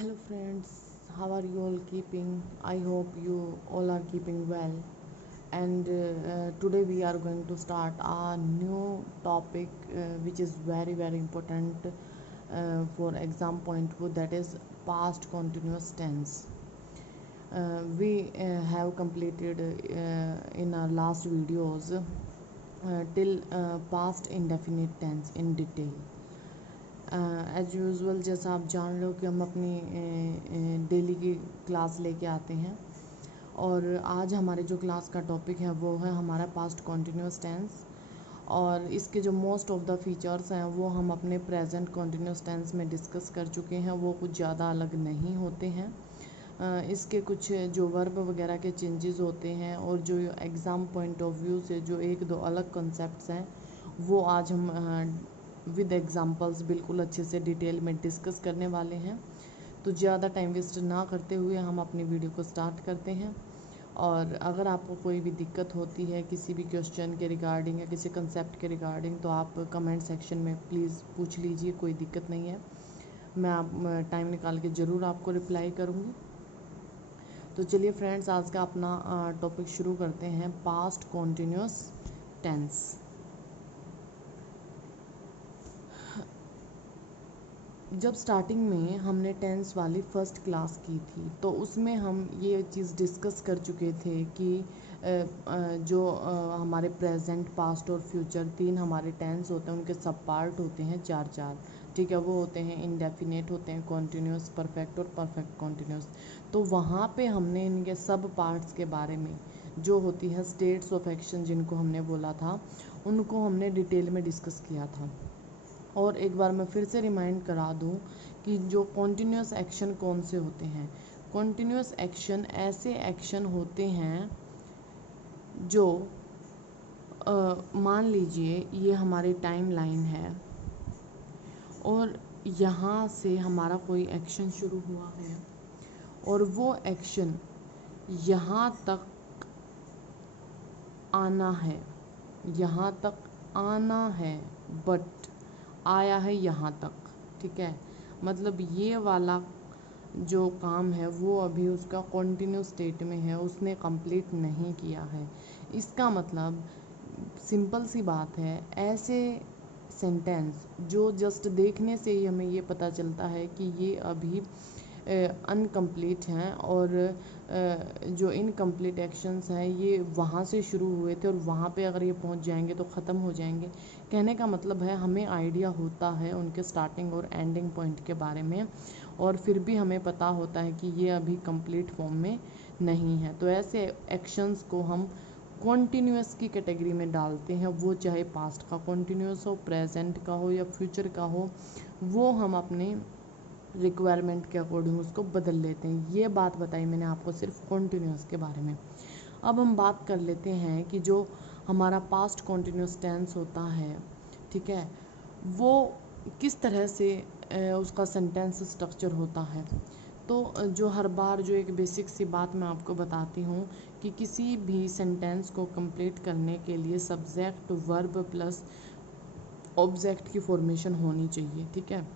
Hello friends, how are you all keeping? I hope you all are keeping well. And today we are going to start a new topic which is very important for exam point of view, that is past continuous tense. We have completed in our last videos till past indefinite tense in detail. As usual जैसा आप जान रहे हो कि हम अपनी daily की class लेके आते हैं, और आज हमारे जो क्लास का टॉपिक है वो है हमारा पास्ट कॉन्टीन्यूस टेंस। और इसके जो मोस्ट ऑफ द फीचर्स हैं वो हम अपने प्रेजेंट कॉन्टीन्यूस टेंस में डिस्कस कर चुके हैं, वो कुछ ज़्यादा अलग नहीं होते हैं। इसके कुछ जो वर्ब वगैरह के चेंजेस होते हैं और जो एग्ज़ाम पॉइंट ऑफ व्यू से जो एक दो अलग कॉन्सेप्ट्स हैं वो आज हम विद एग्जांपल्स बिल्कुल अच्छे से डिटेल में डिस्कस करने वाले हैं। तो ज़्यादा टाइम वेस्ट ना करते हुए हम अपनी वीडियो को स्टार्ट करते हैं। और अगर आपको कोई भी दिक्कत होती है किसी भी क्वेश्चन के रिगार्डिंग या किसी कंसेप्ट के रिगार्डिंग, तो आप कमेंट सेक्शन में प्लीज़ पूछ लीजिए, कोई दिक्कत नहीं है, मैं आप टाइम निकाल के ज़रूर आपको रिप्लाई करूँगी। तो चलिए फ्रेंड्स, आज का अपना टॉपिक शुरू करते हैं, पास्ट कॉन्टीन्यूस टेंस। जब स्टार्टिंग में हमने टेंस वाली फ़र्स्ट क्लास की थी तो उसमें हम ये चीज़ डिस्कस कर चुके थे कि जो हमारे प्रेजेंट, पास्ट और फ्यूचर तीन हमारे टेंस होते हैं, उनके सब पार्ट होते हैं चार। ठीक है, वो होते हैं इंडेफिनेट, होते हैं कॉन्टीन्यूस, परफेक्ट और परफेक्ट कॉन्टीन्यूस। तो वहाँ पे हमने इनके सब पार्ट्स के बारे में, जो होती है स्टेट्स ऑफ एक्शन जिनको हमने बोला था, उनको हमने डिटेल में डिस्कस किया था। और एक बार मैं फिर से रिमाइंड करा दूं कि जो कॉन्टीन्यूस एक्शन कौन से होते हैं। कॉन्टीन्यूस एक्शन ऐसे एक्शन होते हैं जो मान लीजिए ये हमारी टाइम लाइन है और यहाँ से हमारा कोई एक्शन शुरू हुआ है और वो एक्शन यहाँ तक आना है, यहाँ तक आना है, बट आया है यहाँ तक। ठीक है, मतलब ये वाला जो काम है वो अभी उसका कॉन्टिन्यू स्टेट में है, उसने कंप्लीट नहीं किया है। इसका मतलब सिंपल सी बात है, ऐसे सेंटेंस जो जस्ट देखने से ही हमें ये पता चलता है कि ये अभी अनकम्प्लीट हैं और जो इनकम्प्लीट एक्शंस हैं ये वहाँ से शुरू हुए थे और वहाँ पे अगर ये पहुँच जाएंगे तो ख़त्म हो जाएंगे। कहने का मतलब है हमें आइडिया होता है उनके स्टार्टिंग और एंडिंग पॉइंट के बारे में, और फिर भी हमें पता होता है कि ये अभी कंप्लीट फॉर्म में नहीं है। तो ऐसे एक्शंस को हम कॉन्टीन्यूस की कैटेगरी में डालते हैं, वो चाहे पास्ट का कॉन्टीन्यूस हो, प्रेजेंट का हो या फ्यूचर का हो, वो हम अपने रिक्वायरमेंट के अकॉर्डिंग उसको बदल लेते हैं। ये बात बताई मैंने आपको सिर्फ कॉन्टीन्यूस के बारे में। अब हम बात कर लेते हैं कि जो हमारा पास्ट कॉन्टीन्यूस टेंस होता है, ठीक है, वो किस तरह से उसका सेंटेंस स्ट्रक्चर होता है। तो जो हर बार जो एक बेसिक सी बात मैं आपको बताती हूँ कि किसी भी सेंटेंस को कंप्लीट करने के लिए सब्जेक्ट, वर्ब प्लस ऑब्जेक्ट की फॉर्मेशन होनी चाहिए। ठीक है,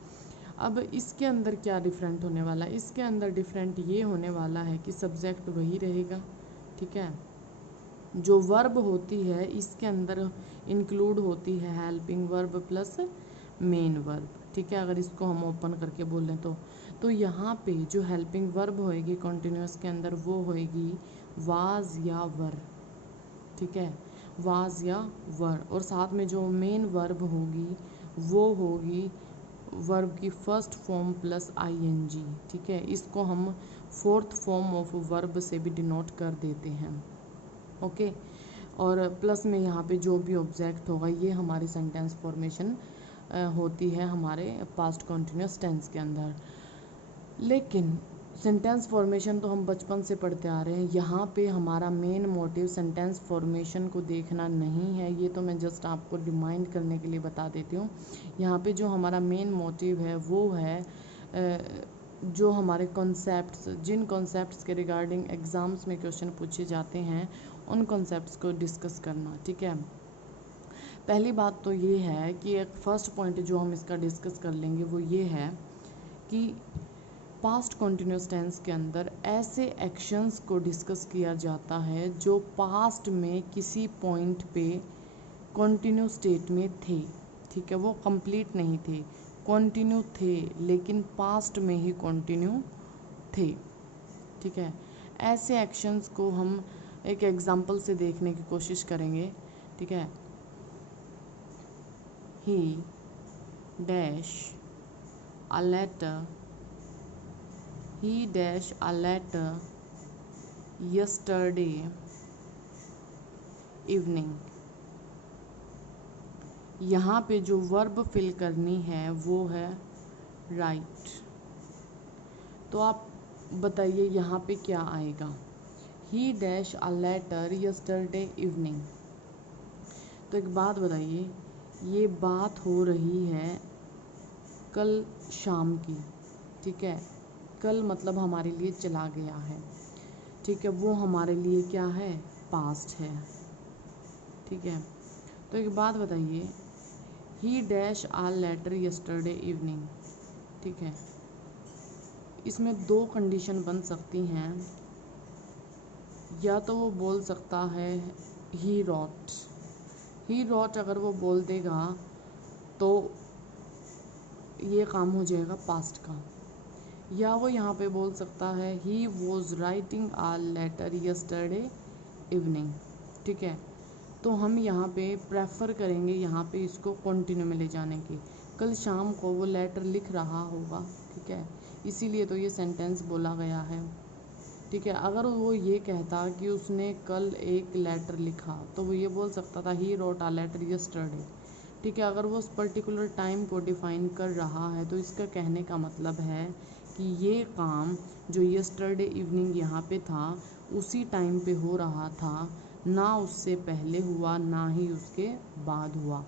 अब इसके अंदर क्या डिफरेंट होने वाला है, इसके अंदर डिफरेंट ये होने वाला है कि सब्जेक्ट वही रहेगा। ठीक है, जो वर्ब होती है इसके अंदर इंक्लूड होती है helping verb plus main verb. ठीक है, अगर इसको हम ओपन करके बोलें तो यहाँ पे जो हेल्पिंग वर्ब होएगी कॉन्टीन्यूस के अंदर वो होएगी वाज या वर। ठीक है, वाज या वर, और साथ में जो मेन वर्ब होगी वो होगी वर्ब की फर्स्ट फॉर्म प्लस आईएनजी। ठीक है, इसको हम फोर्थ फॉर्म ऑफ वर्ब से भी डिनोट कर देते हैं। ओके, और प्लस में यहाँ पे जो भी ऑब्जेक्ट होगा ये हमारी सेंटेंस फॉर्मेशन होती है हमारे पास्ट कॉन्टीन्यूस टेंस के अंदर। लेकिन सेंटेंस फॉर्मेशन तो हम बचपन से पढ़ते आ रहे हैं, यहाँ पे हमारा मेन मोटिव सेंटेंस फॉर्मेशन को देखना नहीं है। ये तो मैं जस्ट आपको रिमाइंड करने के लिए बता देती हूँ। यहाँ पे जो हमारा मेन मोटिव है वो है जो हमारे कॉन्सेप्ट्स, जिन कॉन्सेप्ट्स के रिगार्डिंग एग्ज़ाम्स में क्वेश्चन पूछे जाते हैं उन कॉन्सेप्ट्स को डिस्कस करना। ठीक है, पहली बात तो ये है कि एक फ़र्स्ट पॉइंट जो हम इसका डिस्कस कर लेंगे वो ये है कि पास्ट कॉन्टिन्यूस टेंस के अंदर ऐसे एक्शंस को डिस्कस किया जाता है जो पास्ट में किसी पॉइंट पे कॉन्टिन्यू स्टेट में थे, ठीक है, वो कंप्लीट नहीं थे, कॉन्टिन्यू थे लेकिन पास्ट में ही कॉन्टिन्यू थे, ठीक है। ऐसे एक्शंस को हम एक एग्जांपल से देखने की कोशिश करेंगे, ठीक है। He dash a letter, he dash a letter yesterday evening. यहाँ पे जो वर्ब फिल करनी है वो है राइट। तो आप बताइए यहाँ पे क्या आएगा। He dash a letter yesterday evening. तो एक बात बताइए, ये बात हो रही है कल शाम की, ठीक है। कल मतलब हमारे लिए चला गया है, ठीक है, वो हमारे लिए क्या है, पास्ट है, ठीक है। तो एक बात बताइए, he dash a letter yesterday evening, ठीक है। इसमें दो कंडीशन बन सकती हैं, या तो वो बोल सकता है ही रॉट, ही रॉट अगर वो बोल देगा तो ये काम हो जाएगा पास्ट का, या वो यहाँ पे बोल सकता है he was writing a letter yesterday evening, ठीक है। तो हम यहाँ पे प्रेफर करेंगे यहाँ पे इसको कंटिन्यू में ले जाने की, कल शाम को वो लेटर लिख रहा होगा, ठीक है, इसीलिए तो ये सेंटेंस बोला गया है, ठीक है। अगर वो ये कहता कि उसने कल एक लेटर लिखा तो वो ये बोल सकता था he wrote a letter yesterday, ठीक है। अगर वो उस पर्टिकुलर टाइम को डिफाइन कर रहा है तो इसका कहने का मतलब है कि ये काम जो यस्टरडे इवनिंग यहाँ पे था उसी टाइम पे हो रहा था, ना उससे पहले हुआ ना ही उसके बाद हुआ।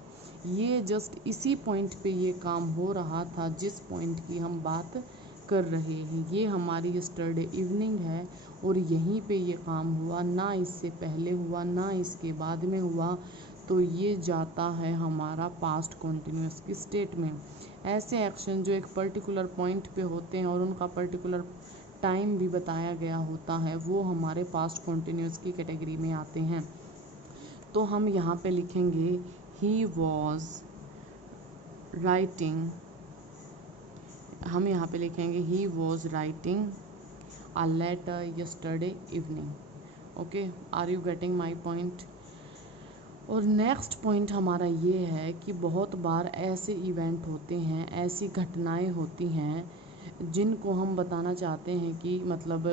ये जस्ट इसी पॉइंट पे ये काम हो रहा था जिस पॉइंट की हम बात कर रहे हैं। ये हमारी यस्टरडे इवनिंग है और यहीं पे ये काम हुआ, ना इससे पहले हुआ ना इसके बाद में हुआ, तो ये जाता है हमारा पास्ट कॉन्टिन्यूस की स्टेट में। ऐसे एक्शन जो एक पर्टिकुलर पॉइंट पे होते हैं और उनका पर्टिकुलर टाइम भी बताया गया होता है वो हमारे पास्ट कॉन्टिन्यूस की कैटेगरी में आते हैं। तो हम यहाँ पे लिखेंगे ही वॉज राइटिंग, हम यहाँ पे लिखेंगे he was writing a letter yesterday evening. Okay, are you getting my point. और नेक्स्ट पॉइंट हमारा ये है कि बहुत बार ऐसे इवेंट होते हैं, ऐसी घटनाएं होती हैं जिनको हम बताना चाहते हैं कि मतलब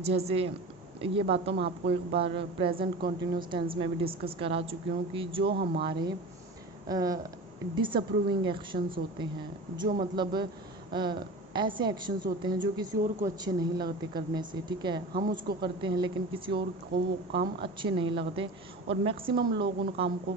जैसे ये बात तो मैं आपको एक बार प्रेजेंट कॉन्टिन्यूस टेंस में भी डिस्कस करा चुकी हूँ कि जो हमारे डिसअप्रूविंग एक्शंस होते हैं, जो मतलब ऐसे एक्शंस होते हैं जो किसी और को अच्छे नहीं लगते करने से, ठीक है, हम उसको करते हैं लेकिन किसी और को वो काम अच्छे नहीं लगते और मैक्सिमम लोग उन काम को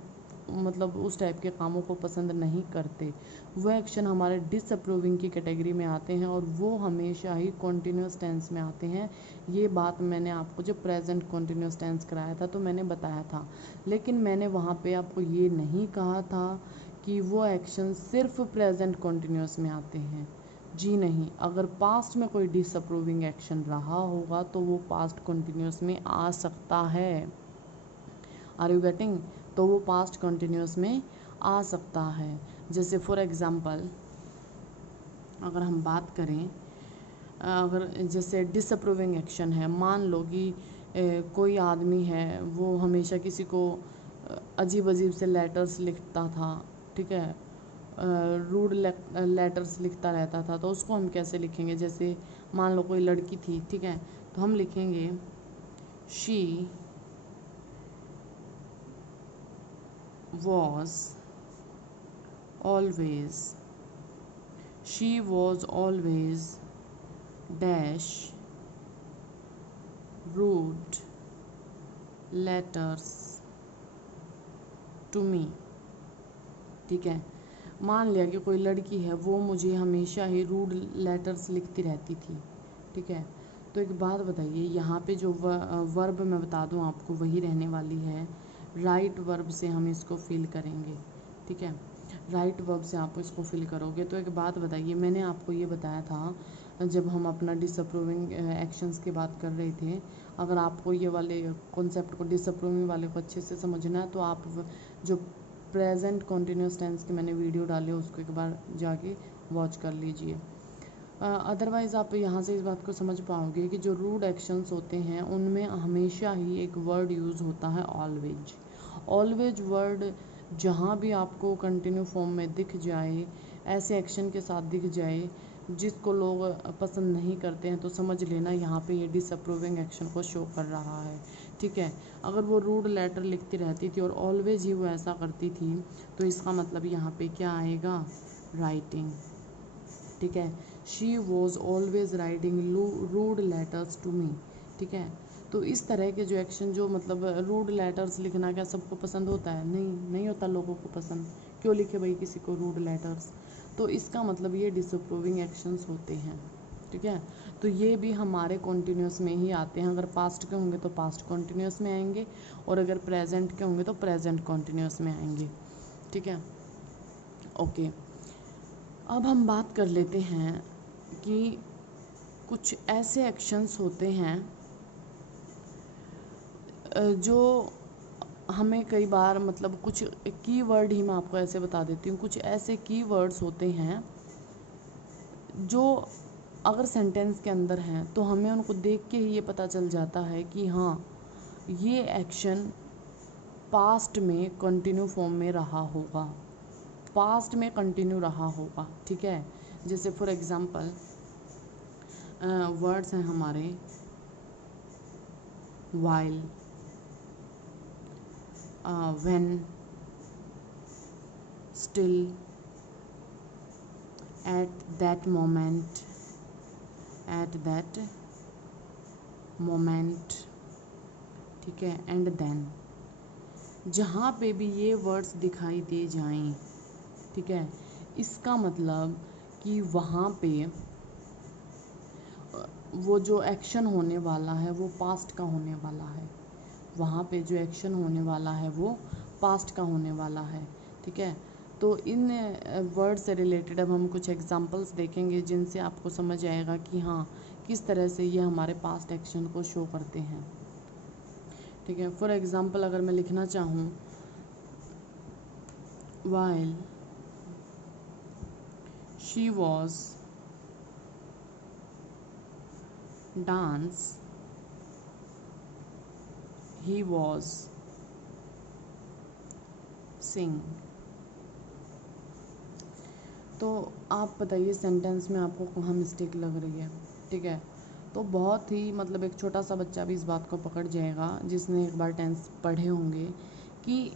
मतलब उस टाइप के कामों को पसंद नहीं करते। वो एक्शन हमारे डिसअप्रूविंग की कैटेगरी में आते हैं और वो हमेशा ही कॉन्टिन्यूस टेंस में आते हैं। ये बात मैंने आपको जब प्रेजेंट कॉन्टिन्यूस टेंस कराया था तो मैंने बताया था, लेकिन मैंने वहाँ पे आपको ये नहीं कहा था कि वो एक्शन सिर्फ प्रेजेंट कॉन्टिन्यूस में आते हैं। जी नहीं, अगर पास्ट में कोई डिसअप्रूविंग एक्शन रहा होगा तो वो पास्ट कॉन्टिन्यूस में आ सकता है। Are you getting. तो वो पास्ट कॉन्टिन्यूस में आ सकता है। जैसे फॉर एग्जांपल अगर हम बात करें, अगर जैसे डिसअप्रूविंग एक्शन है, मान लो कि कोई आदमी है वो हमेशा किसी को अजीब अजीब से लेटर्स लिखता था, ठीक है, रूड लेटर्स लिखता रहता था, तो उसको हम कैसे लिखेंगे। जैसे मान लो कोई लड़की थी, ठीक है, तो हम लिखेंगे she was always, she was always dash rude letters to me, ठीक है। मान लिया कि कोई लड़की है वो मुझे हमेशा ही रूड लेटर्स लिखती रहती थी, ठीक है। तो एक बात बताइए, यहाँ पे जो वर्ब मैं बता दूँ आपको वही रहने वाली है, राइट वर्ब से हम इसको फिल करेंगे, ठीक है। राइट वर्ब से आप इसको फिल करोगे। तो एक बात बताइए, मैंने आपको ये बताया था जब हम अपना डिसअप्रूविंग एक्शंस की बात कर रहे थे, अगर आपको ये वाले कॉन्सेप्ट को, डिसअप्रूविंग वाले को अच्छे से समझना है तो आप जो प्रेजेंट कॉन्टिन्यूस टेंस की मैंने वीडियो डाली है उसको एक बार जाके वॉच कर लीजिए। अदरवाइज़ आप यहाँ से इस बात को समझ पाओगे कि जो रूड एक्शंस होते हैं उनमें हमेशा ही एक वर्ड यूज़ होता है ऑलवेज। ऑलवेज वर्ड जहाँ भी आपको कंटिन्यू फॉर्म में दिख जाए, ऐसे एक्शन के साथ दिख जाए जिसको लोग पसंद नहीं करते हैं, तो समझ लेना यहाँ पे ये डिसअप्रूविंग एक्शन को शो कर रहा है। ठीक है, अगर वो रूड लेटर लिखती रहती थी और ऑलवेज ही वो ऐसा करती थी तो इसका मतलब यहाँ पे क्या आएगा, राइटिंग। ठीक है, she was always writing rude letters to me. ठीक है, तो इस तरह के जो एक्शन, जो मतलब रूड लेटर्स लिखना क्या सबको पसंद होता है? नहीं होता लोगों को पसंद। क्यों लिखे भाई किसी को रूड लेटर्स? तो इसका मतलब ये डिसअप्रूविंग एक्शंस होते हैं। ठीक है, तो ये भी हमारे कॉन्टिन्यूस में ही आते हैं। अगर पास्ट के होंगे तो पास्ट कॉन्टिन्यूस में आएंगे, और अगर प्रेजेंट के होंगे तो प्रेजेंट कॉन्टिन्यूस में आएंगे। ठीक है, ओके। अब हम बात कर लेते हैं कि कुछ ऐसे एक्शंस होते हैं जो हमें कई बार, मतलब कुछ कीवर्ड ही मैं आपको ऐसे बता देती हूँ, कुछ ऐसे कीवर्ड्स होते हैं जो अगर सेंटेंस के अंदर हैं तो हमें उनको देख के ही ये पता चल जाता है कि हाँ ये एक्शन पास्ट में कंटिन्यू फॉर्म में रहा होगा, पास्ट में कंटिन्यू रहा होगा। ठीक है, जैसे फॉर एग्जांपल वर्ड्स हैं हमारे while, when, still, at that moment, ठीक है, and then। जहाँ पे भी ये वर्ड्स दिखाई दे जाएं, ठीक है, इसका मतलब कि वहाँ पे वो जो एक्शन होने वाला है वो पास्ट का होने वाला है। वहाँ पे जो एक्शन होने वाला है वो पास्ट का होने वाला है। ठीक है, तो इन वर्ड से रिलेटेड अब हम कुछ एग्जांपल्स देखेंगे जिनसे आपको समझ आएगा कि हाँ किस तरह से ये हमारे पास्ट एक्शन को शो करते हैं। ठीक है, फॉर एग्जांपल अगर मैं लिखना चाहूँ while she was dance, he was sing। तो आप बताइए सेंटेंस में आपको कहाँ मिस्टेक लग रही है? ठीक है, तो बहुत ही मतलब एक छोटा सा बच्चा भी इस बात को पकड़ जाएगा जिसने एक बार टेंस पढ़े होंगे कि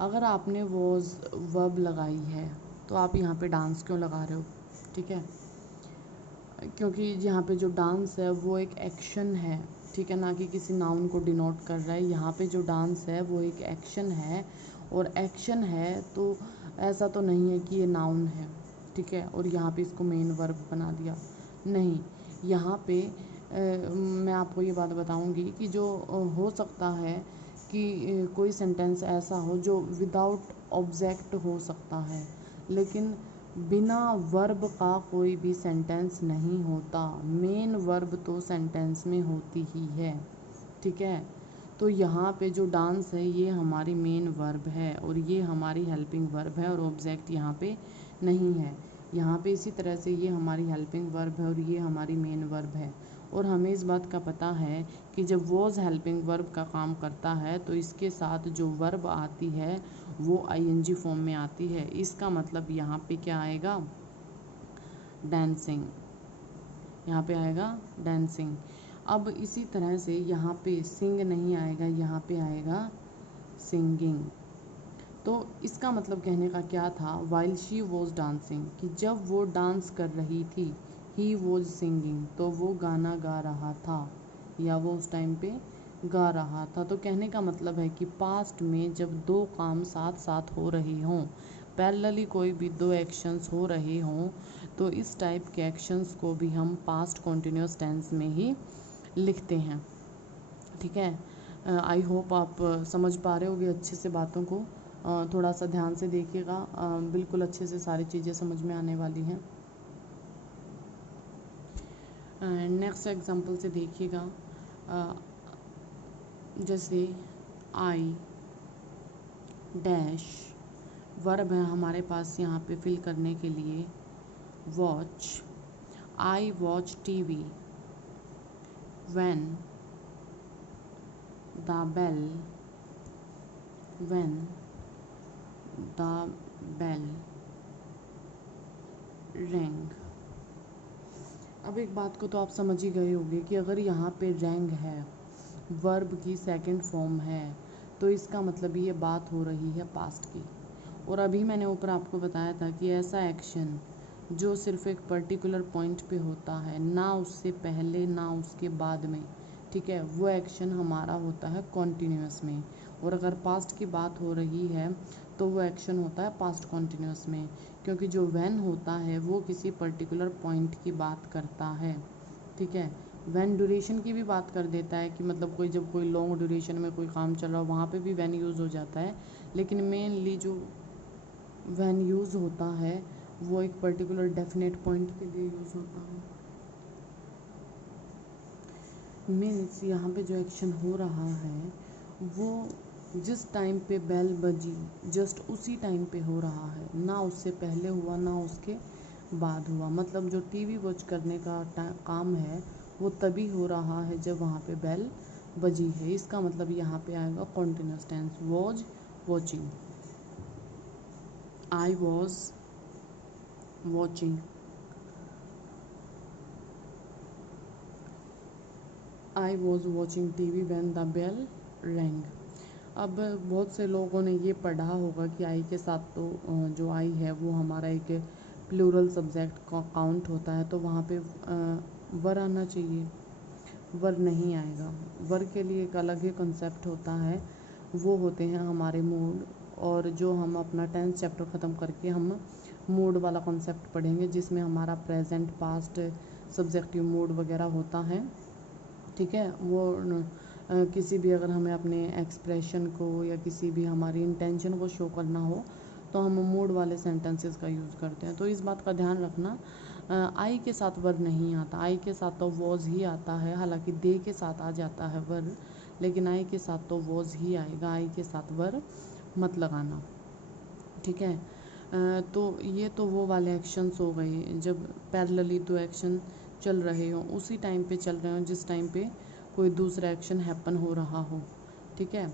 अगर आपने वॉज वर्ब लगाई है तो आप यहाँ पे डांस क्यों लगा रहे हो? ठीक है, क्योंकि यहाँ पे जो डांस है वो एक एक्शन है। ठीक है, ना कि किसी नाउन को डिनोट कर रहा है। यहाँ पे जो डांस है वो एक एक्शन है, और एक्शन है तो ऐसा तो नहीं है कि ये नाउन है। ठीक है, और यहाँ पे इसको मेन वर्ब बना दिया, नहीं। यहाँ पे मैं आपको ये बात बताऊँगी कि जो हो सकता है कि कोई सेंटेंस ऐसा हो जो विदाउट ऑब्जेक्ट हो सकता है, लेकिन बिना वर्ब का कोई भी सेंटेंस नहीं होता। मेन वर्ब तो सेंटेंस में होती ही है। ठीक है, तो यहाँ पे जो डांस है ये हमारी मेन वर्ब है और ये हमारी हेल्पिंग वर्ब है, और ऑब्जेक्ट यहाँ पे नहीं है। यहाँ पे इसी तरह से ये हमारी हेल्पिंग वर्ब है और ये हमारी मेन वर्ब है। और हमें इस बात का पता है कि जब वॉज हेल्पिंग वर्ब का काम करता है तो इसके साथ जो वर्ब आती है वो आईएनजी फॉर्म में आती है। इसका मतलब यहाँ पे क्या आएगा, डांसिंग। यहाँ पे आएगा डांसिंग। अब इसी तरह से यहाँ पे सिंग नहीं आएगा, यहाँ पे आएगा सिंगिंग। तो इसका मतलब कहने का क्या था, वाइल शी वॉज डांसिंग, कि जब वो डांस कर रही थी, ही वॉज सिंगिंग, तो वो गाना गा रहा था या वो उस टाइम पे गा रहा था। तो कहने का मतलब है कि पास्ट में जब दो काम साथ साथ हो रही हों, पैरेलली कोई भी दो एक्शंस हो रहे हों, तो इस टाइप के एक्शंस को भी हम पास्ट कॉन्टिन्यूस टेंस में ही लिखते हैं। ठीक है, आई होप आप समझ पा रहे होगे अच्छे से बातों को। थोड़ा सा ध्यान से देखिएगा, बिल्कुल अच्छे से सारी चीज़ें समझ में आने वाली हैं। नेक्स्ट एग्जांपल से देखिएगा, जैसे आई डैश वर्ब है हमारे पास यहाँ पे फिल करने के लिए watch. I watch TV when the bell rang. अब एक बात को तो आप समझ ही गए होंगे कि अगर यहाँ पे रैंग है, वर्ब की सेकंड फॉर्म है, तो इसका मतलब ये बात हो रही है पास्ट की। और अभी मैंने ऊपर आपको बताया था कि ऐसा एक्शन जो सिर्फ एक पर्टिकुलर पॉइंट पे होता है, ना उससे पहले ना उसके बाद में, ठीक है, वो एक्शन हमारा होता है कॉन्टिन्यूस में। और अगर पास्ट की बात हो रही है तो वो एक्शन होता है पास्ट कॉन्टिन्यूस में, क्योंकि जो व्हेन होता है वो किसी पर्टिकुलर पॉइंट की बात करता है, ठीक है। व्हेन ड्यूरेशन की भी बात कर देता है कि मतलब जब कोई लॉन्ग ड्यूरेशन में कोई काम चल रहा हो वहाँ पे भी व्हेन यूज़ हो जाता है, लेकिन मेनली जो व्हेन यूज़ होता है वो एक पर्टिकुलर डेफिनेट पॉइंट के लिए यूज़ होता है। मीन्स यहाँ पे जो एक्शन हो रहा है वो जिस टाइम पे बेल बजी जस्ट उसी टाइम पे हो रहा है, ना उससे पहले हुआ ना उसके बाद हुआ। मतलब जो टीवी वॉच करने का काम है वो तभी हो रहा है जब वहाँ पे बेल बजी है। इसका मतलब यहाँ पे आएगा continuous tense, was watching. I was watching, I was watching TV when the bell rang. अब बहुत से लोगों ने ये पढ़ा होगा कि आई के साथ तो जो आई है वो हमारा एक प्लूरल सब्जेक्ट का काउंट होता है, तो वहाँ पे वर आना चाहिए। वर नहीं आएगा। वर के लिए एक अलग ही कंसेप्ट होता है, वो होते हैं हमारे मूड। और जो हम अपना 10th चैप्टर ख़त्म करके हम मूड वाला कॉन्सेप्ट पढ़ेंगे, जिसमें हमारा प्रेजेंट पास्ट सब्जेक्टिव मूड वगैरह होता है, ठीक है। वो किसी भी अगर हमें अपने एक्सप्रेशन को या किसी भी हमारी इंटेंशन को शो करना हो तो हम मूड वाले सेंटेंसेस का यूज़ करते हैं। तो इस बात का ध्यान रखना, आई के साथ वर नहीं आता, आई के साथ तो वॉज ही आता है। हालांकि दे के साथ आ जाता है वर, लेकिन आई के साथ तो वॉज ही आएगा, आई के साथ वर मत लगाना, ठीक है। तो ये तो वो वाले एक्शंस हो गए जब पैरेलली दो एक्शन चल रहे हों, उसी टाइम पे चल रहे हों जिस टाइम पे कोई दूसरा एक्शन हैपन हो रहा हो, ठीक है।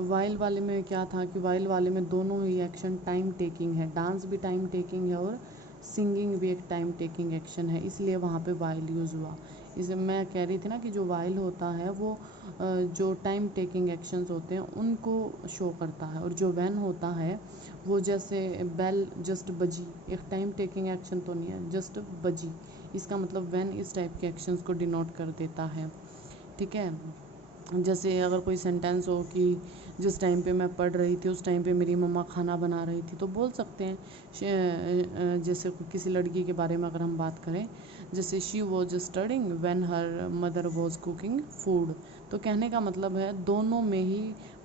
वाइल वाले में क्या था कि वाइल वाले में दोनों ही एक्शन टाइम टेकिंग है, डांस भी टाइम टेकिंग है और सिंगिंग भी एक टाइम टेकिंग एक्शन है, इसलिए वहाँ पे वाइल यूज़ हुआ। इसे मैं कह रही थी ना कि जो वाइल होता है वो जो टाइम टेकिंग एक्शंस होते हैं उनको शो करता है, और जो व्हेन होता है वो जैसे बेल जस्ट बजी, एक टाइम टेकिंग एक्शन तो नहीं है, जस्ट बजी, इसका मतलब व्हेन इस टाइप के एक्शंस को डिनोट कर देता है, ठीक है। जैसे अगर कोई सेंटेंस हो कि जिस टाइम पे मैं पढ़ रही थी उस टाइम पे मेरी मम्मा खाना बना रही थी, तो बोल सकते हैं। जैसे किसी लड़की के बारे में अगर हम बात करें, जैसे she was studying when her mother was cooking food, तो कहने का मतलब है दोनों में ही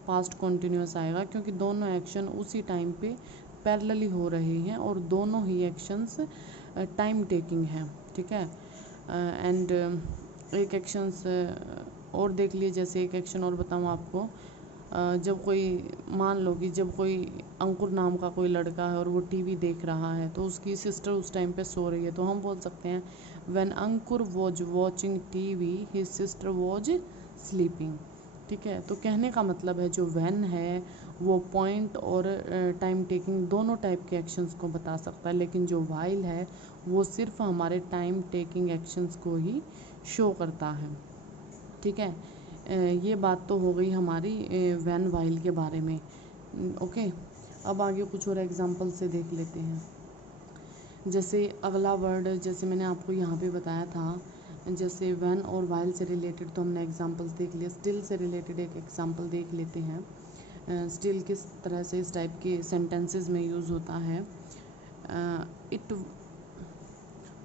पास्ट कॉन्टिन्यूस आएगा, क्योंकि दोनों एक्शन उसी टाइम पे पैरेलली हो रहे हैं और दोनों ही एक्शंस टाइम टेकिंग हैं, ठीक है। एंड एक एक्शंस और देख लिए, जैसे एक एक्शन और बताऊँ आपको, जब कोई मान लो कि जब कोई अंकुर नाम का कोई लड़का है और वो टीवी देख रहा है, तो उसकी सिस्टर उस टाइम पे सो रही है, तो हम बोल सकते हैं when Ankur was watching TV his sister was sleeping, ठीक है। तो कहने का मतलब है जो व्हेन है वो पॉइंट और टाइम टेकिंग दोनों टाइप के एक्शंस को बता सकता है, लेकिन जो वाइल है वो सिर्फ हमारे टाइम टेकिंग एक्शंस को ही शो करता है, ठीक है। ये बात तो हो गई हमारी व्हेन वाइल के बारे में, ओके। अब आगे कुछ और एग्जांपल से देख लेते हैं। जैसे अगला वर्ड, जैसे मैंने आपको यहाँ पे बताया था, जैसे व्हेन और वाइल से रिलेटेड तो हमने एग्जांपल्स देख लिए, स्टिल से रिलेटेड एक एग्जांपल देख लेते हैं। स्टिल किस तरह से इस टाइप के सेंटेंसेस में यूज़ होता है। इट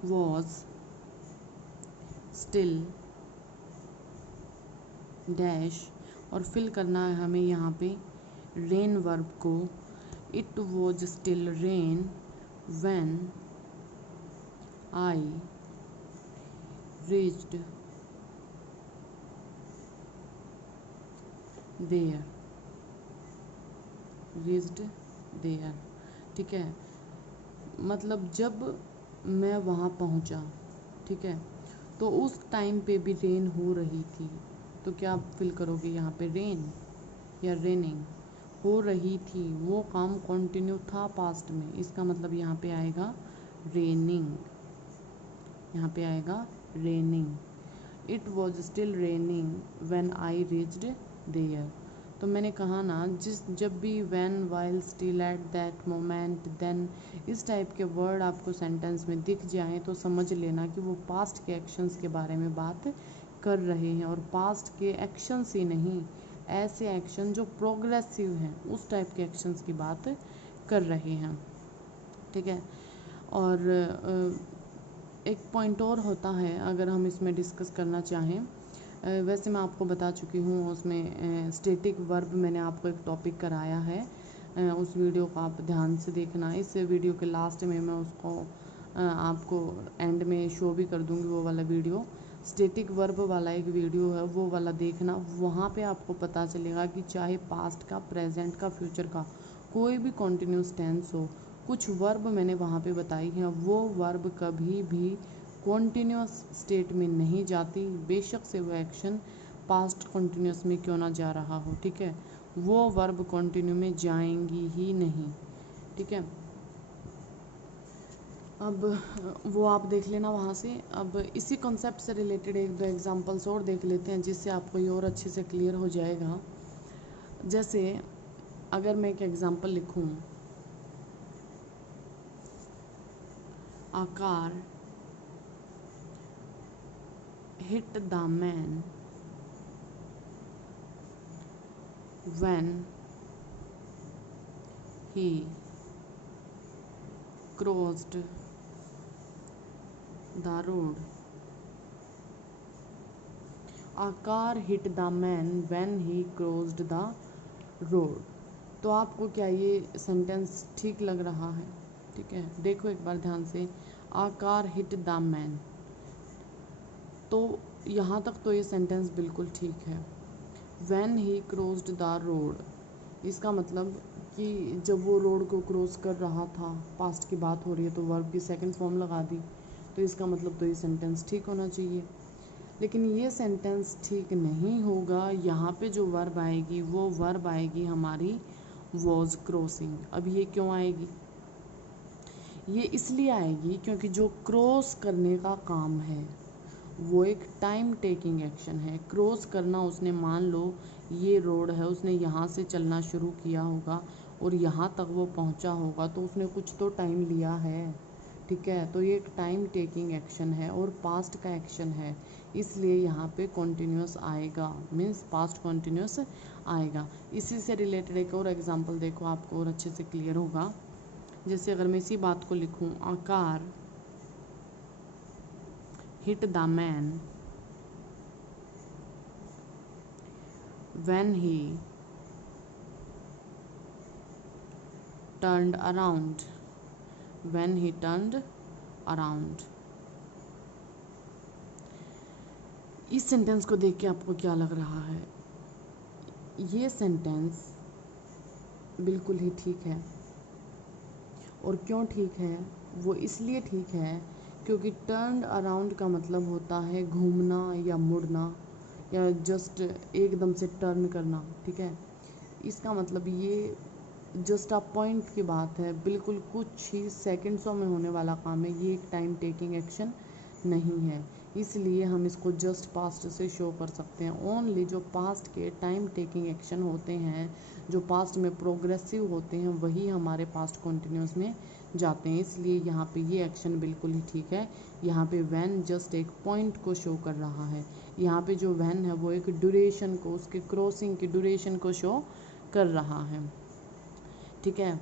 वॉज स्टिल डैश, और फिल करना है हमें यहाँ पे रेन वर्ब को it was still rain when I reached there, reached there, ठीक है। मतलब जब मैं वहाँ पहुँचा, ठीक है, तो उस टाइम पे भी रेन हो रही थी। तो क्या आप फिल करोगे यहाँ पे, रेन या रेनिंग, हो रही थी, वो काम कंटिन्यू था पास्ट में, इसका मतलब यहाँ पे आएगा रेनिंग, यहाँ पे आएगा raining. It was still raining when I reached there. तो मैंने कहा ना, जब भी when, while, still, at, that, moment, then, इस टाइप के वर्ड आपको सेंटेंस में दिख जाएं तो समझ लेना कि वो पास्ट के एक्शंस के बारे में बात कर रहे हैं। और पास्ट के एक्शंस ही नहीं, ऐसे एक्शन जो प्रोग्रेसिव हैं, उस टाइप के एक्शंस की बात कर रहे हैं, ठीक है। और एक पॉइंट और होता है अगर हम इसमें डिस्कस करना चाहें, वैसे मैं आपको बता चुकी हूँ, उसमें स्टैटिक वर्ब मैंने आपको एक टॉपिक कराया है, उस वीडियो को आप ध्यान से देखना। इस वीडियो के लास्ट में मैं उसको आपको एंड में शो भी कर दूँगी, वो वाला वीडियो, स्टैटिक वर्ब वाला एक वीडियो है, वो वाला देखना। वहाँ पे आपको पता चलेगा कि चाहे पास्ट का, प्रेजेंट का, फ्यूचर का कोई भी कॉन्टिन्यूस टेंस हो, कुछ वर्ब मैंने वहाँ पे बताई हैं, वो वर्ब कभी भी कॉन्टिन्यूस स्टेट में नहीं जाती, बेशक से वो एक्शन पास्ट कॉन्टिन्यूस में क्यों ना जा रहा हो, ठीक है, वो वर्ब कॉन्टिन्यू में जाएंगी ही नहीं, ठीक है। अब वो आप देख लेना वहाँ से। अब इसी कॉन्सेप्ट से रिलेटेड एक दो एग्जांपल्स और देख लेते हैं, जिससे आपको ये और अच्छे से क्लियर हो जाएगा। जैसे अगर मैं एक एग्जांपल लिखूँ, आकार hit the man when he crossed the road। आकार hit the man when he crossed the road. तो आपको क्या ये सेंटेंस ठीक लग रहा है, ठीक है, देखो एक बार ध्यान से, आकार हिट द मैन, तो यहाँ तक तो ये सेंटेंस बिल्कुल ठीक है। When he crossed the road, इसका मतलब कि जब वो रोड को क्रॉस कर रहा था, पास्ट की बात हो रही है तो वर्ब की सेकंड फॉर्म लगा दी, तो इसका मतलब तो ये सेंटेंस ठीक होना चाहिए। लेकिन ये सेंटेंस ठीक नहीं होगा, यहाँ पे जो वर्ब आएगी वो वर्ब आएगी हमारी वॉज क्रॉसिंग। अब ये क्यों आएगी, ये इसलिए आएगी क्योंकि जो क्रॉस करने का काम है वो एक टाइम टेकिंग एक्शन है। क्रॉस करना, उसने मान लो ये रोड है, उसने यहाँ से चलना शुरू किया होगा और यहाँ तक वो पहुँचा होगा, तो उसने कुछ तो टाइम लिया है, ठीक है। तो ये एक टाइम टेकिंग एक्शन है और पास्ट का एक्शन है, इसलिए यहाँ पे कॉन्टिन्यूस आएगा, मीन्स पास्ट कॉन्टिन्यूस आएगा। इसी से रिलेटेड एक और एग्जांपल देखो, आपको और अच्छे से क्लियर होगा। जैसे अगर मैं इसी बात को लिखूँ, आकार hit the man when he turned around, when he turned around। इस सेंटेंस को देख के आपको क्या लग रहा है, ये सेंटेंस बिल्कुल ही ठीक है। और क्यों ठीक है, वो इसलिए ठीक है क्योंकि टर्न अराउंड का मतलब होता है घूमना या मुड़ना या जस्ट एकदम से टर्न करना, ठीक है। इसका मतलब ये जस्ट अ पॉइंट की बात है, बिल्कुल कुछ ही सेकंड्सों में होने वाला काम है, ये एक टाइम टेकिंग एक्शन नहीं है, इसलिए हम इसको जस्ट पास्ट से शो कर सकते हैं। ओनली जो पास्ट के टाइम टेकिंग एक्शन होते हैं, जो पास्ट में प्रोग्रेसिव होते हैं, वही हमारे पास्ट कॉन्टिन्यूस में जाते हैं, इसलिए यहाँ पे ये एक्शन बिल्कुल ही ठीक है। यहाँ पे व्हेन जस्ट एक पॉइंट को शो कर रहा है, यहाँ पे जो व्हेन है वो एक ड्यूरेशन को, उसके क्रॉसिंग की ड्यूरेशन को शो कर रहा है, ठीक है।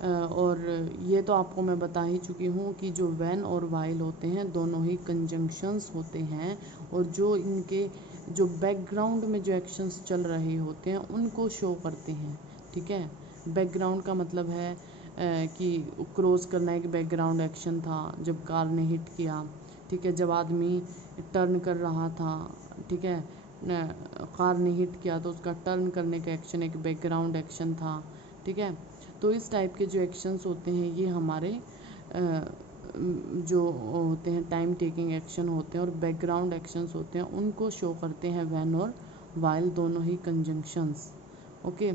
और ये तो आपको मैं बता ही चुकी हूँ कि जो व्हेन और वाइल होते हैं दोनों ही कंजंक्शंस होते हैं, और जो इनके जो बैकग्राउंड में जो एक्शंस चल रहे होते हैं उनको शो करते हैं, ठीक है। बैकग्राउंड का मतलब है कि क्रॉस करना एक बैकग्राउंड एक्शन था जब कार ने हिट किया, ठीक है। जब आदमी टर्न कर रहा था, ठीक है, कार ने हिट किया तो उसका टर्न करने का एक्शन एक बैकग्राउंड एक्शन था, ठीक है। तो इस टाइप के जो एक्शंस होते हैं ये हमारे जो होते हैं टाइम टेकिंग एक्शन होते हैं, और बैकग्राउंड एक्शंस होते हैं उनको शो करते हैं व्हेन और वाइल, दोनों ही कंजंक्शंस। ओके,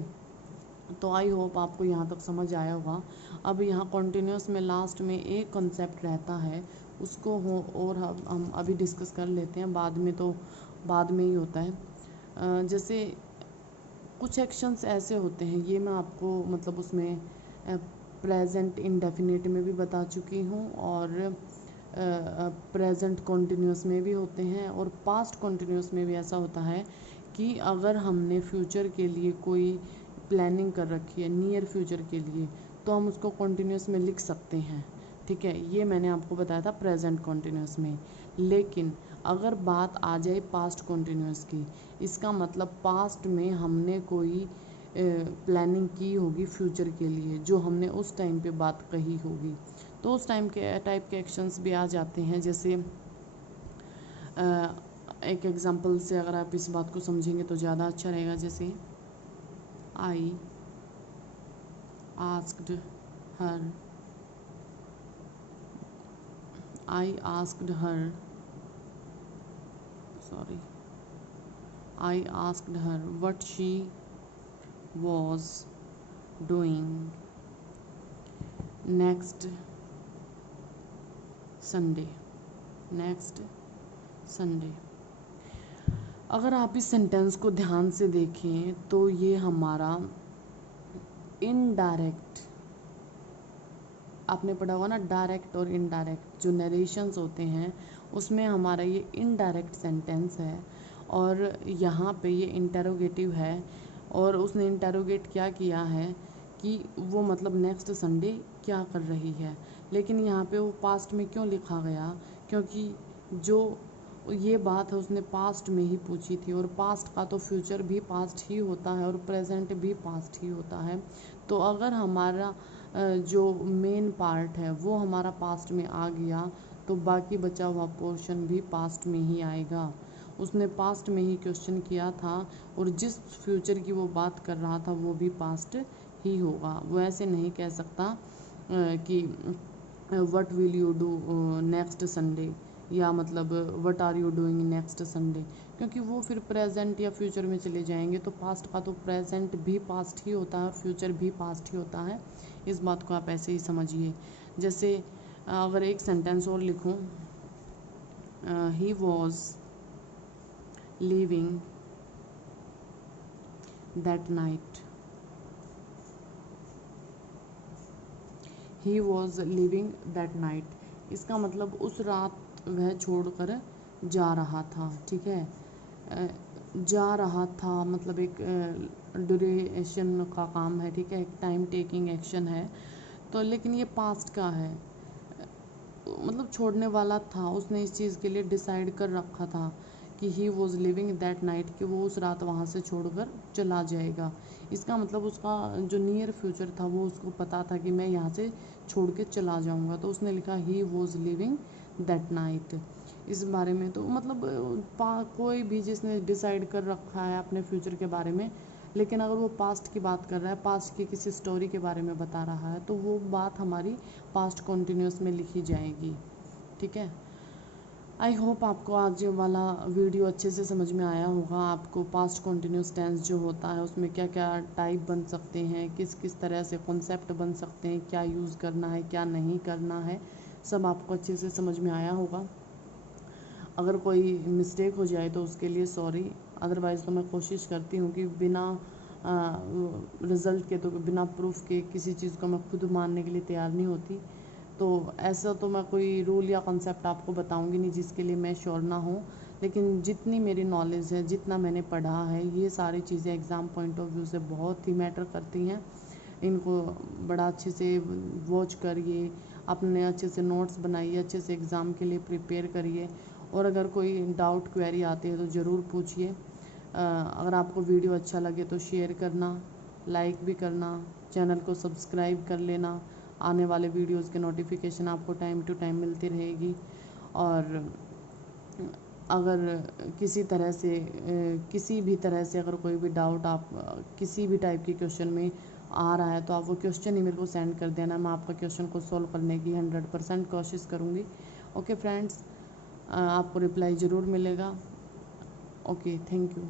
तो आई होप आपको यहाँ तक समझ आया होगा। अब यहाँ कॉन्टिन्यूस में लास्ट में एक कॉन्सेप्ट रहता है, उसको हो और हम अभी डिस्कस कर लेते हैं, बाद में तो बाद में ही होता है। जैसे कुछ एक्शंस ऐसे होते हैं, ये मैं आपको मतलब उसमें प्रेजेंट इंडेफिनिट में भी बता चुकी हूँ, और प्रेजेंट कॉन्टिन्यूस में भी होते हैं, और पास्ट कॉन्टिन्यूस में भी ऐसा होता है कि अगर हमने फ्यूचर के लिए कोई प्लानिंग कर रखी है नियर फ्यूचर के लिए, तो हम उसको कॉन्टिन्यूस में लिख सकते हैं, ठीक है। ये मैंने आपको बताया था प्रेजेंट कॉन्टिन्यूस में। लेकिन अगर बात आ जाए पास्ट कॉन्टिन्यूस की, इसका मतलब पास्ट में हमने कोई प्लानिंग की होगी फ्यूचर के लिए, जो हमने उस टाइम पे बात कही होगी, तो उस टाइम के टाइप के एक्शंस भी आ जाते हैं। जैसे एक एग्जांपल से अगर आप इस बात को समझेंगे तो ज़्यादा अच्छा रहेगा। जैसे I asked her, I asked her, sorry, I asked her what she was doing next Sunday, next Sunday। अगर आप इस सेंटेंस को ध्यान से देखें तो ये हमारा इनडायरेक्ट, आपने पढ़ा होगा ना डायरेक्ट और इनडायरेक्ट, जो नरेशंस होते हैं उसमें हमारा ये इनडायरेक्ट सेंटेंस है, और यहाँ पे ये इंटेरोगेटिव है, और उसने इंटेरोगेट क्या किया है कि वो मतलब नेक्स्ट संडे क्या कर रही है। लेकिन यहाँ पे वो पास्ट में क्यों लिखा गया, क्योंकि जो ये बात है उसने पास्ट में ही पूछी थी, और पास्ट का तो फ्यूचर भी पास्ट ही होता है और प्रेजेंट भी पास्ट ही होता है। तो अगर हमारा जो मेन पार्ट है वो हमारा पास्ट में आ गया, तो बाकी बचा हुआ पोर्शन भी पास्ट में ही आएगा। उसने पास्ट में ही क्वेश्चन किया था, और जिस फ्यूचर की वो बात कर रहा था वो भी पास्ट ही होगा। वो ऐसे नहीं कह सकता कि what will you do next Sunday, या मतलब what are you doing next Sunday, क्योंकि वो फिर प्रेजेंट या फ्यूचर में चले जाएंगे। तो पास्ट का तो प्रेजेंट भी पास्ट ही होता है और फ्यूचर भी पास्ट ही होता है। इस बात को आप ऐसे ही समझिए। जैसे अगर एक सेंटेंस और लिखूं, he was leaving that night, he was leaving that night, इसका मतलब उस रात वह छोड़कर जा रहा था, ठीक है। जा रहा था मतलब एक ड्यूरेशन का काम है, ठीक है, एक टाइम टेकिंग एक्शन है। तो लेकिन ये पास्ट का है, मतलब छोड़ने वाला था, उसने इस चीज़ के लिए डिसाइड कर रखा था कि he was living that night, कि वो उस रात वहाँ से छोड़कर चला जाएगा। इसका मतलब उसका जो नियर फ्यूचर था वो उसको पता था कि मैं यहाँ से छोड़ के चला जाऊँगा, तो उसने लिखा he was living that night. इस बारे में तो मतलब कोई भी जिसने डिसाइड कर रखा है अपने फ्यूचर के बारे में, लेकिन अगर वो पास्ट की बात कर रहा है, पास्ट की किसी स्टोरी के बारे में बता रहा है, तो वो बात हमारी पास्ट कॉन्टिन्यूस में लिखी जाएगी, ठीक है। आई होप आपको आज वाला वीडियो अच्छे से समझ में आया होगा। आपको पास्ट कॉन्टिन्यूस टेंस जो होता है उसमें क्या क्या टाइप बन सकते हैं, किस किस तरह से कॉन्सेप्ट बन सकते हैं, क्या यूज़ करना है क्या नहीं करना है, सब आपको अच्छे से समझ में आया होगा। अगर कोई मिस्टेक हो जाए तो उसके लिए सॉरी, अदरवाइज़ तो मैं कोशिश करती हूँ कि बिना रिज़ल्ट के, तो बिना प्रूफ के किसी चीज़ को मैं खुद मानने के लिए तैयार नहीं होती। तो ऐसा तो मैं कोई रूल या कॉन्सेप्ट आपको बताऊंगी नहीं जिसके लिए मैं श्योर ना हूँ, लेकिन जितनी मेरी नॉलेज है, जितना मैंने पढ़ा है, ये सारी चीज़ें एग्ज़ाम पॉइंट ऑफ व्यू से बहुत ही मैटर करती हैं। इनको बड़ा अच्छे से वॉच करिए, अपने अच्छे से नोट्स बनाइए, अच्छे से एग्ज़ाम के लिए प्रिपेयर करिए, और अगर कोई डाउट क्वेरी आती है तो ज़रूर पूछिए। अगर आपको वीडियो अच्छा लगे तो शेयर करना, लाइक भी करना, चैनल को सब्सक्राइब कर लेना। आने वाले वीडियोस के नोटिफिकेशन आपको टाइम टू टाइम मिलती रहेगी। और अगर किसी भी तरह से अगर कोई भी डाउट आप किसी भी टाइप के क्वेश्चन में आ रहा है तो आप वो क्वेश्चन ही मेरे को सेंड कर देना। मैं आपका क्वेश्चन को सॉल्व करने की 100% कोशिश करूँगी। ओके फ्रेंड्स, आपको रिप्लाई ज़रूर मिलेगा। Okay, thank you.